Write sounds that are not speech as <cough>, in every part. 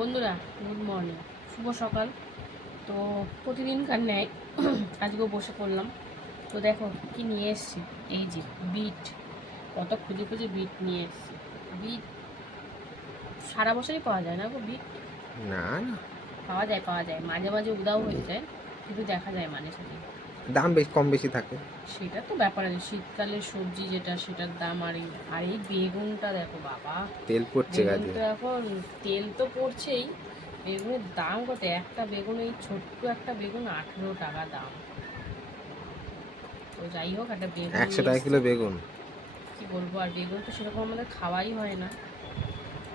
বন্ধুরা good morning শুভ সকাল। তো প্রতিদিনকার ন্যায় <clears throat> আজকেও বসে পড়লাম। তো দেখো কি নিয়ে এসছি। এই যে বিট কত খুঁজে খুঁজে বিট নিয়ে এসছি। বিট সারা বছরই পাওয়া যায় না গো বিট? না না। পাওয়া যায় পাওয়া যায়। মাঝে মাঝে উদাও হয়ে যায় কিন্তু দেখা যায় মানে সাথে দাম বেশ কম বেশি থাকে। সেটা তো ব্যাপার আছে। শীতকালের সবজি যেটা সেটার দাম আর এই আর এই বেগুনটা দেখো বাবা। তেল পড়ছে গাছে এখন তেল তো পড়ছেই। বেগুনের দাম কত? একটা বেগুন এই ছোট্ট একটা বেগুন আঠেরো টাকা দাম। তো যাই হোক একটা বেগুন একশো টাকা কিলো বেগুন। কি বলব? আর বেগুন তো সেরকম আমাদের খাওয়াই হয় না।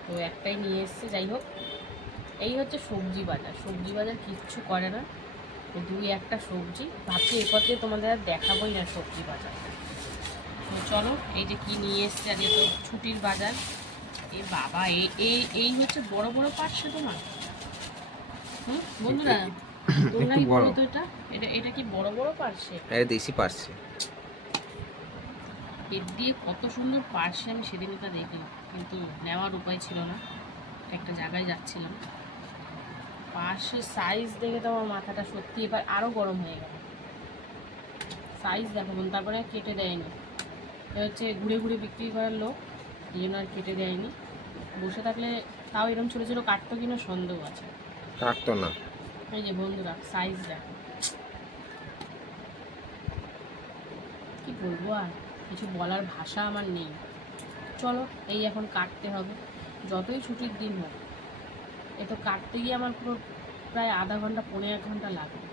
তো একটাই নিয়ে এসছে যাই হোক। এই হচ্ছে সবজি বাজার। সবজি বাজার কিচ্ছু করে না। দুই একটা সবজি। ভাবছি এরপর দিয়ে তোমাদের আর দেখাবোই না সবজি বাজার। তো চলো এই যে কি নিয়ে এসছে আজকে তো ছুটির বাজার। এ বাবা এই এই হচ্ছে বড় বড় পার্সে তোমার? হুম বন্ধুরা তোমরা কি বলো তো এটা? এটা এটা কি বড় বড় পার্সে এটা দেশি পারছে এর দিয়ে কত সুন্দর পার্সে আমি সেদিনটা দেখলাম কিন্তু নেওয়ার উপায় ছিল না। একটা জায়গায় যাচ্ছিলাম। পার্সের সাইজ দেখে তো আমার মাথাটা সত্যি এবার আরও গরম হয়ে গেল। সাইজ দেখো বোন, তারপরে আর কেটে দেয়নি। এ হচ্ছে ঘুরে ঘুরে বিক্রি করার লোক এই জন্য আর কেটে দেয়নি। বসে থাকলে তাও এরকম ছোটো ছোটো কাটতো কিনা সন্দেহ আছে। কাটতো না। এই যে বন্ধুরা সাইজ দেখো। কি বলব আর কিছু বলার ভাষা আমার নেই। চলো এই এখন কাটতে হবে। যতই ছুটির দিন হোক এ তো কাটতে গিয়ে আমার পুরো প্রায় আধা ঘণ্টা পনেরো এক ঘণ্টা লাগবে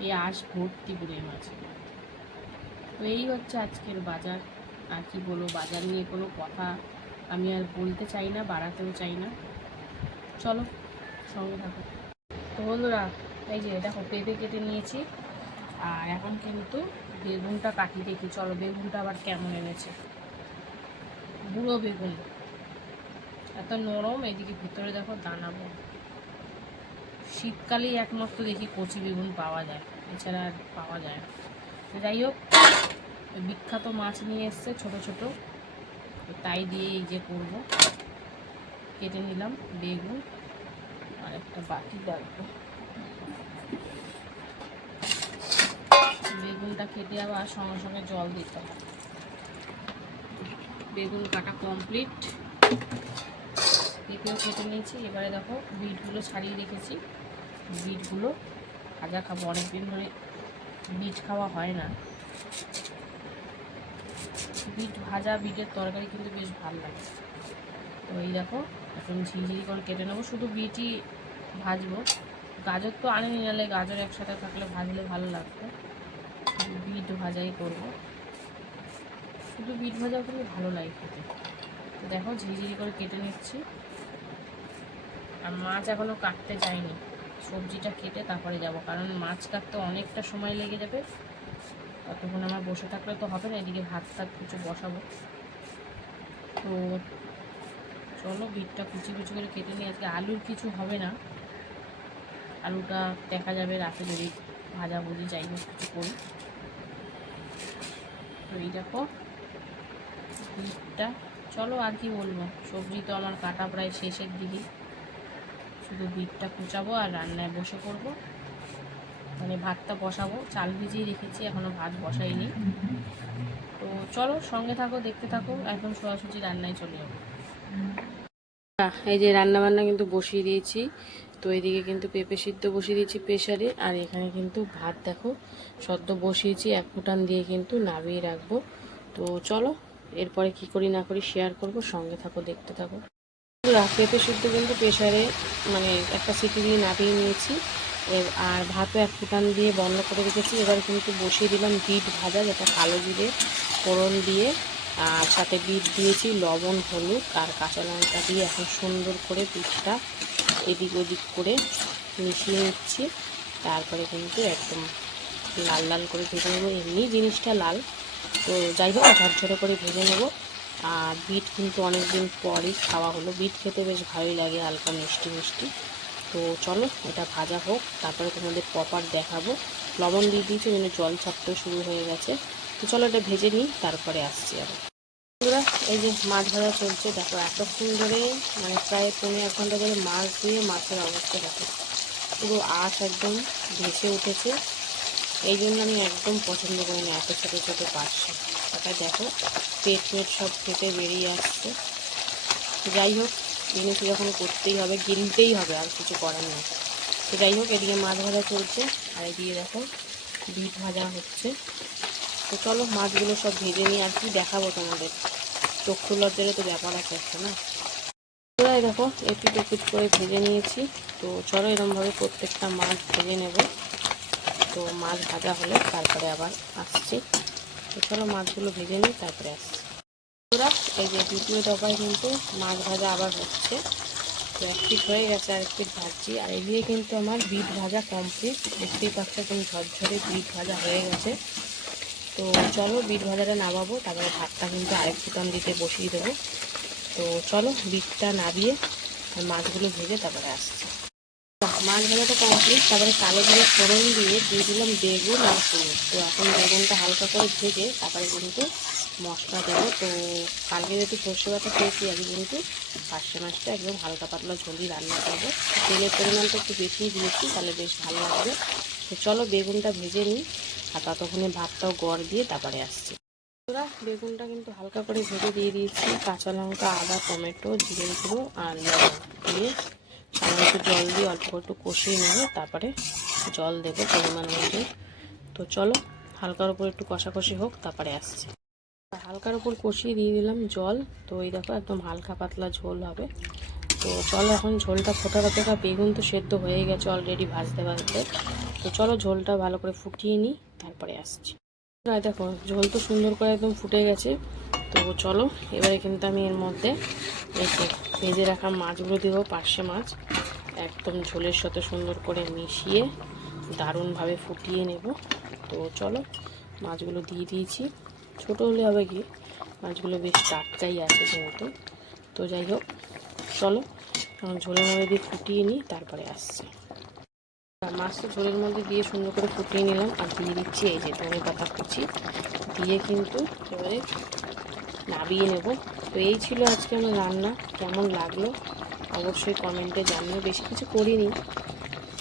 এই আঁশ ভর্তি পুরো এই তো এই হচ্ছে আজকের বাজার। আর কি বলব, বাজার নিয়ে কোনো কথা আমি আর বলতে চাই না, বাড়াতেও চাই না। চলো, সঙ্গে থাকো। তো বন্ধুরা, এই যে দেখো, পেঁপে কেটে নিয়েছি। আর এখন কিন্তু বেগুনটা কাটি দেখি। চলো, বেগুনটা আবার কেমন এনেছে। বুড়ো বেগুন। এত নরম, এদিকে ভিতরে দেখো দানাবো শীতকালেই একমাত্র দেখি কচি বেগুন পাওয়া যায়, এছাড়া আর পাওয়া যায় না। যাই হোক, বিখ্যাত মাছ নিয়ে এসছে ছোট ছোট তাই দিয়ে এই যে করব। কেটে নিলাম বেগুন, আর একটা বাটি রাখব। বেগুনটা কেটে আবার সঙ্গে সঙ্গে জল দিতে হবে। বেগুন কাটা কমপ্লিট। পেঁপেও কেটে নিয়েছি, এবারে দেখো, বিটগুলো ছাড়িয়ে রেখেছি। বিটগুলো ভাজা খাব। অনেকদিন ধরে বিট খাওয়া হয় না। বিট ভাজা বিটের তরকারি কিন্তু বেশ ভালো লাগে। তো এই দেখো, এখন ঝিঝিরি করে কেটে নেব। শুধু বিটই ভাজবো। গাজর তো আনেনি, নাহলে গাজর একসাথে থাকলে ভাজলে ভালো লাগতো। বিট ভাজাই করব। শুধু বিট ভাজা করলে ভালো লাগে খেতে। তো দেখো ঝিঝিরি করে কেটে নিচ্ছি। আর মাছ এখনও কাটতে যায়নি। সবজিটা কেটে তারপরে যাব। কারণ মাছ কাটতে অনেকটা সময় লেগে যাবে। ততক্ষণ আমার বসে থাকলে তো হবে না, এদিকে ভাত টাত কিছু বসাবো। তো চলো বিটটা কুচি কুচি করে কেটে নিয়ে আজকে আলুর কিছু হবে না। আলুটা দেখা যাবে রাতে যদি ভাজা ভুজি যাই হোক কিছু করি। তো এই দেখো বিটটা। চলো আর কি বলব, সবজি তো আমার কাটা প্রায় শেষের দিকে। শুধু বিটটা কুচাবো আর রান্নায় বসে করব। মানে ভাতটা বসাবো। চাল ভিজিয়ে রেখেছি এখনও ভাত বসাইনি। তো চলো, সঙ্গে থাকো, দেখতে থাকো, একদম সোজাসুজি রান্নায় চলে যাব। এই যে রান্না বান্না কিন্তু বসিয়ে দিয়েছি। তো এদিকে কিন্তু পেঁপে সিদ্ধ বসিয়ে দিয়েছি প্রেশারে আর এখানে কিন্তু ভাত দেখো, সদ্য বসিয়েছি, এক ফুটান দিয়ে কিন্তু নামিয়ে রাখব। তো চলো, এরপরে কি করি না করি শেয়ার করব, সঙ্গে থাকো, দেখতে থাকো। পেঁপে সিদ্ধ কিন্তু প্রেশারে মানে একটা সিটি দিয়ে নামিয়ে নিয়েছি। আর ভাতও এক ফুটান দিয়ে বন্ধ করে রেখেছি। এবার কিন্তু বসিয়ে দিলাম বিট ভাজা, যেটা কালো জিরে ফোড়ন দিয়ে। আর সাথে বিট দিয়েছি লবণ, হলুদ আর কাঁচা লঙ্কা দিয়ে এখন সুন্দর করে বিটটা এদিক ওদিক করে মিশিয়ে নিচ্ছি। তারপরে কিন্তু একদম লাল লাল করে ভেজে নেব। এমনি জিনিসটা লাল। তো যাই হোক, ঝরঝরে করে ভেজে নেব। বিট কিন্তু অনেক দিন পরই খাওয়া হলো। বিট খেতে বেশ ভালোই লাগে, হালকা মিষ্টি মিষ্টি। তো চলো, এটা ভাজা হোক, তারপরে তোমাদের প্রপার দেখাবো। লবণ দিয়ে দিয়েছি জন্য জল ছাপতেও শুরু হয়ে গেছে। তো চলো এটা ভেজে নিই, তারপরে আসছি আবার। বন্ধুরা, এই যে মাছ ভাজা চলছে, দেখো এতক্ষণ ধরে মানে প্রায় পনেরো এক ঘণ্টা ধরে মাছ দিয়ে মাছের অবস্থা দেখো। পুরো আঁশ একদম ভেসে উঠেছে। এই জন্য আমি একদম পছন্দ করি না এত ছোটো ছোটো পার্শ্ব। তাই দেখো, পেট পেট সব ফেটে বেরিয়ে আসছে। যাই হোক জিনিস যখন করতেই হবে, গিলতেই হবে, আর কিছু করার নেই। তো যাই হোক, এদিকে মাছ ভাজা চলছে, আর এদিকে দেখো, বিট ভাজা হচ্ছে। তো চলো, মাছগুলো সব ভেজে নিয়ে আর কি দেখাবো তোমাদের। চক্ষু লজ্জারে তো ব্যাপার আছে একটা, না? দেখো একটু টুকুট করে ভেজে নিয়েছি। তো চলো এরকমভাবে প্রত্যেকটা মাছ ভেজে নেব। তো মাছ ভাজা হলে, তারপরে আবার আসছি। চলো মাছগুলো ভেজে নিই তারপরে আসছি। ওরা এই যে দ্বিতীয় দফায় কিন্তু মাছ ভাজা আবার হচ্ছে। তো এক পিঠ হয়ে গেছে, আর এক পিঠ ভাজছি। আর এদিকে কিন্তু আমার বিট ভাজা কমপ্লিট দেখতেই পাচ্ছ একদম ঝরঝরে বিট ভাজা হয়ে গেছে। তো চলো বিট ভাজাটা নামাবো, তারপরে ভাতটা কিন্তু আরেক ফুটান দিতে বসিয়ে দেবো। তো চলো বিটটা নাবিয়ে মাছগুলো ভেজে তারপরে আসছি। মাছ ভাজাটা কমপ্লিট তারপরে কালো জিরে ফোড়ন দিয়ে দিয়ে দিলাম বেগুন আর কুমড়ো তো এখন বেগুনটা হালকা করে ভেজে তারপরে কিন্তু মশলা দেবো। তো কালকে যেহেতু সর্ষে বাটা খেয়েছি আমি কিন্তু পার্শে মাছটা একদম হালকা পাতলা ঝোলই রান্না করব। তেলের পরিমাণটা একটু বেশিই দিয়েছি, তাহলে বেশ ভালো লাগবে। তো চলো বেগুনটা ভেজে নিই আর ততক্ষণে ভাতটাও গড় দিয়ে তারপরে আসছি। ওরা বেগুনটা কিন্তু হালকা করে ভেজে দিয়ে দিয়েছি। কাঁচা লঙ্কা, আদা, টমেটো, জিরে গুঁড়ো আর লবণ দিয়ে একটু জল দিয়ে অল্প একটু কষিয়ে নেব, তারপরে জল দেবো পরিমাণ অনুযায়ী। তো চলো, হালকার উপর একটু কষাকষি হোক, তারপরে আসছি। হালকার উপর কষিয়ে দিয়ে দিলাম জল। তো এই দেখো, একদম হালকা পাতলা ঝোল হবে। তো চলো, এখন ঝোলটা ফোটার অপেক্ষা বেগুন তো সেদ্ধ হয়ে গেছে অলরেডি ভাজতে ভাজতে। তো চলো, ঝোলটা ভালো করে ফুটিয়ে নিই, তারপরে আসছি। দেখো, ঝোল তো সুন্দর করে একদম ফুটে গেছে। তো চলো, এবারে কিন্তু আমি এর মধ্যে যে ভেজে রাখা মাছগুলো দেবো, পার্শে মাছ। একদম ঝোলের সাথে সুন্দর করে মিশিয়ে দারুণভাবে ফুটিয়ে নেব। তো চলো, মাছগুলো দিয়ে দিয়েছি। ছোট হলে হবে কি, মাছগুলো বেশ টাটকাই আছে যেহেতু। তো যাই হোক, চলো, এখন ঝোলের মধ্যে দিয়ে ফুটিয়ে নিই, তারপরে আসছি। মাছটা ঝোলের মধ্যে দিয়ে সুন্দর করে ফুটিয়ে নিলাম, আর দিয়ে দিচ্ছি এই যে ধনে পাতা কুচি। দিয়ে কিন্তু এবারে নাবিয়ে নেব। তো এই ছিল আজকে আমার রান্না, কেমন লাগল? অবশ্যই কমেন্টে জানিও। বেশি কিছু করিনি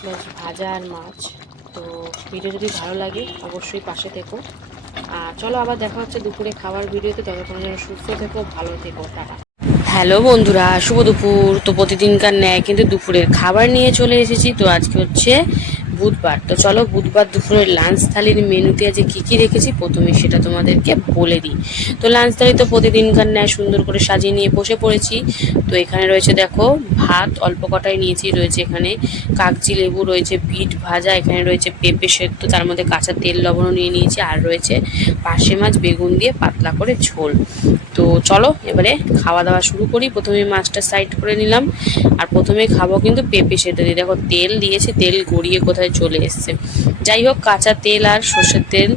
ব্যাস ভাজা আর মাছ। তো ভিডিও যদি ভালো লাগে, অবশ্যই পাশে থেকো। আর চলো আবার দেখা হচ্ছে দুপুরে খাবার ভিডিওতে। ততক্ষণ যেন সুস্থ থেকো, ভালো থেকো, টাটা। হ্যালো বন্ধুরা, শুভ দুপুর। তো প্রতিদিনকার ন্যায় কিন্তু দুপুরের খাবার নিয়ে চলে এসেছি। তো আজকে হচ্ছে বুধবার। তো চলো বুধবার দুপুরের লাঞ্চ থালির মেনুতে আজকে কী কী রেখেছি? প্রথমে সেটা তোমাদেরকে বলে দিই। তো লাঞ্চ থালি তো প্রতিদিনকার ন্যায় সুন্দর করে সাজিয়ে নিয়ে বসে পড়েছি। তো এখানে রয়েছে দেখো, ভাত অল্প কটাই নিয়েছি, রয়েছে এখানে কাগজি লেবু, রয়েছে বিট ভাজা, এখানে রয়েছে পেঁপে সেদ্ধ, তার মধ্যে কাঁচা তেল, লবণও নিয়ে নিয়েছি, আর রয়েছে পার্শে মাছ, বেগুন দিয়ে পাতলা করে ঝোল। তো চলো এবারে খাওয়া দাওয়া শুরু করি। প্রথমে মাছটা সাইড করে নিলাম। আর প্রথমে খাব কিন্তু পেঁপে সেদ্ধ দিয়ে। দেখো তেল দিয়েছে, তেল গড়িয়ে কোথায় চলে এসছে। যাই হোক, কাঁচা তেল আর সর্ষের তেল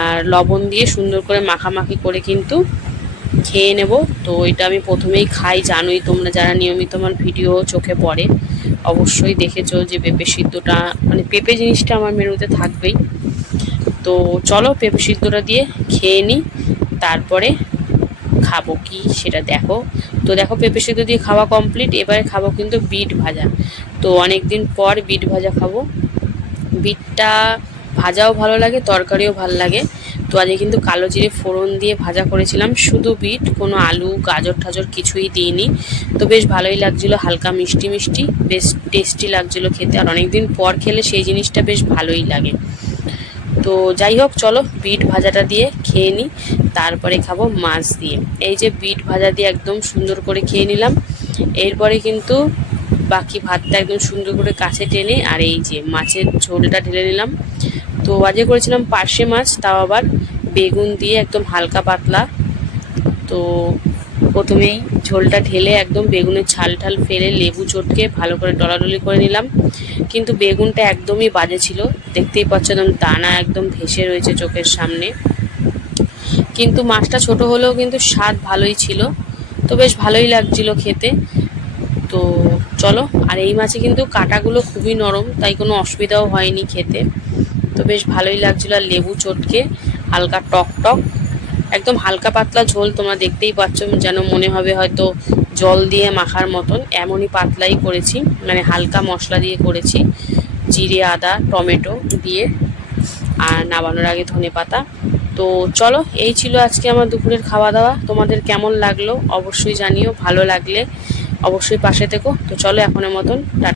আর লবণ দিয়ে সুন্দর করে মাখামাখি করে কিন্তু খেয়ে নেব। তো এটা আমি প্রথমেই খাই, জানোই তোমরা যারা নিয়মিত আমার ভিডিও চোখে পড়ে, অবশ্যই দেখেছ যে পেঁপে সিদ্ধটা মানে পেঁপে জিনিসটা আমার মেনুতে থাকবেই। তো চলো পেঁপে সিদ্ধটা দিয়ে খেয়ে নিই, তারপরে খাব কি সেটা দেখো। তো দেখো, পেঁপে সিদ্ধ দিয়ে খাওয়া কমপ্লিট এবারে খাব কিন্তু বিট ভাজা। তো অনেক দিন পর বিট ভাজা খাব। বিটটা ভাজাও ভালো লাগে, তরকারিও ভালো লাগে। তো আজকে কিন্তু কালো জিরে ফোড়ন দিয়ে ভাজা করেছিলাম। শুধু বিট, কোনো আলু, গাজর ঠাজর কিছুই দিইনি। তো বেশ ভালোই লাগছিল, হালকা মিষ্টি মিষ্টি, বেশ টেস্টি লাগছিল খেতে। আর অনেকদিন পর খেলে সেই জিনিসটা বেশ ভালোই লাগে। তো যাই হোক, চলো বিট ভাজাটা দিয়ে খেয়ে নিই তারপরে খাব মাছ দিয়ে। এই যে বিট ভাজা দিয়ে একদম সুন্দর করে খেয়ে নিলাম। এরপরে কিন্তু বাকি ভাতটা একদম সুন্দর করে কাছে টেনে আর এই যে মাছের ঝোলটা ঢেলে নিলাম। তো আজকে করেছিলাম পার্শে মাছ, তাও আবার বেগুন দিয়ে একদম হালকা পাতলা। তো প্রথমেই ঝোলটা ঢেলে একদম বেগুনের ছাল ঠাল ফেলে লেবু চটকে ভালো করে ডলাডলি করে নিলাম। কিন্তু বেগুনটা একদমই বাজে ছিল, দেখতেই পাচ্ছ একদম দানা একদম ভেসে রয়েছে চোখের সামনে। কিন্তু মাছটা ছোট হলেও কিন্তু স্বাদ ভালোই ছিল, তো বেশ ভালোই লাগছিল খেতে। তো চলো, আর এই মাছে কিন্তু কাটাগুলো খুবই নরম, তাই কোনো অসুবিধাও হয়নি খেতে। তো বেশ ভালোই লাগছিল, আর লেবু চটকে, হালকা টক টক, একদম হালকা পাতলা ঝোল তোমরা দেখতেই পাচ্ছ, যেন মনে হবে হয়তো জল দিয়ে মাখার মতন। এমনই পাতলাই করেছি মানে হালকা মশলা দিয়ে করেছি, জিরে, আদা, টমেটো দিয়ে, আর নামানোর আগে ধনে পাতা। তো চলো, এই ছিল আজকে আমার দুপুরের খাওয়া দাওয়া। তোমাদের কেমন লাগল অবশ্যই জানিও, ভালো লাগলে অবশ্যই পাশে থেকো। তো চলো এখনের মতন টাটা।